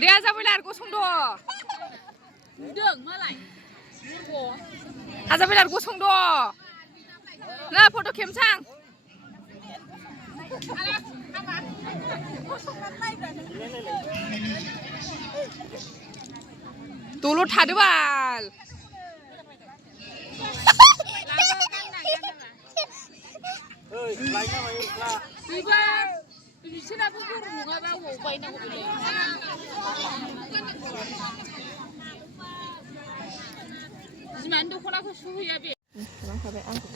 Dia जाबाय लार गसं द' नुदों मालाय जाबाय लार गसं द' ना फट' खेमसां दल' थादो बाल बिसोरनाबो गरम नङाबा अबाव बायनांगौ बेलाय बिमानि दख'नाखौ सुहैया बे खालामखाबाय आंखौ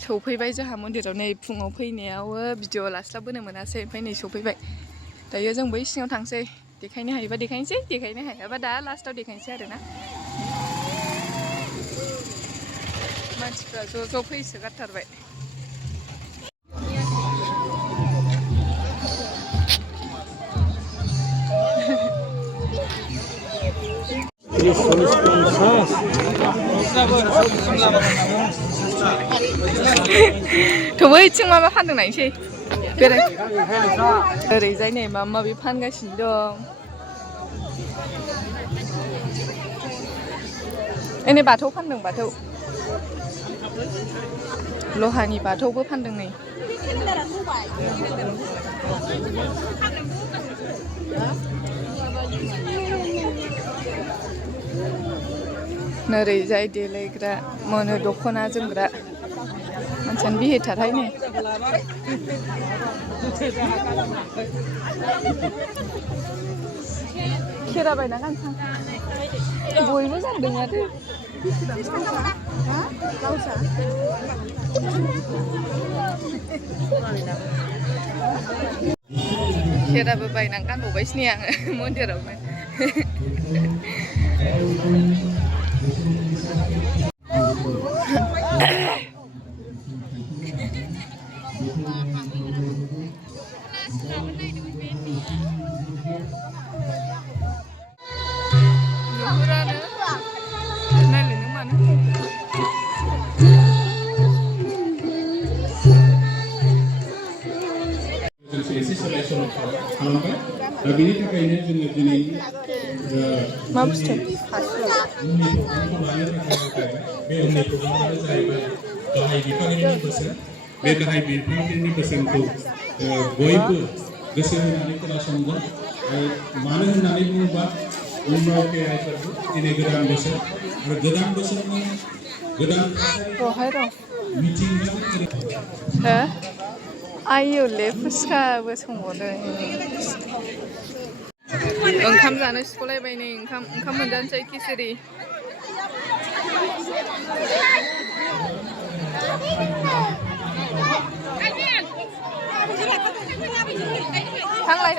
सफैबाय जोंहा मन्दिराव नै फुङाव फैनायाव भिडिअ लास्लाबबोनो मोनासै ओमफ्राय नै सफैबाय दायो जों बै सिङाव थांसै देखायनो हायोबा देखायनोसै देखायनो हायाबा दा लास्टाव देखायनोसै आरोना मानसिफ्रा ज' ज' फैसोगारथारबाय बैथिं माबा फानदों नायनोसै बेराय ओरैजाय नै माबा माबि फानगासिनो दं नै बाथौ फानदों बाथौ लहानि बाथौबो फानदों नै नोरैजाय देलायग्रा मोनो दख'ना जोमग्रा मानसियानो बिहिथारहाय नै खेरा बायना गानसां बयबो गानदों माथो खेराबो बायनानै गानबावबायसो नै आङो मन्दिरावनो एसे सोलाय सोल' खालामबाय दा बेनि थाखायनो जोङो दिनै मा बुस्थु बे उन्दै प्रग्रामानो जाहैबाय गाहाय बिफानगिरिनि बोसोन बे गाहाय बिफानगिरिनि बोसोनखौ बयबो गोसो होनानै खोनासंगोन मानो होननानै बुङोबा उनाव फैनायफोरखौ दिनै गोदान बोसोर आरो गोदान बोसोरनि गोदान मिथिंगा आयौले फुसखाबो संबावदों ओंखाम जानो सुख'लायबाय नै ओंखाम मोनजानोसै खिसिरि थांलाय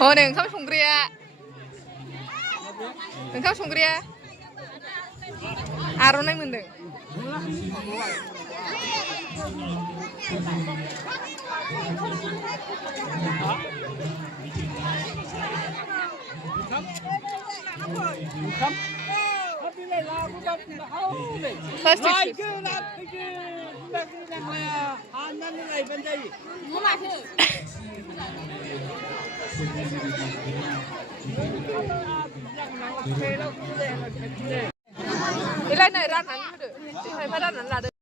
हनै ओंखाम संग्राया आर'नाइ मोनदों Ilai này ra nắn được, chị phải ra nắn là được.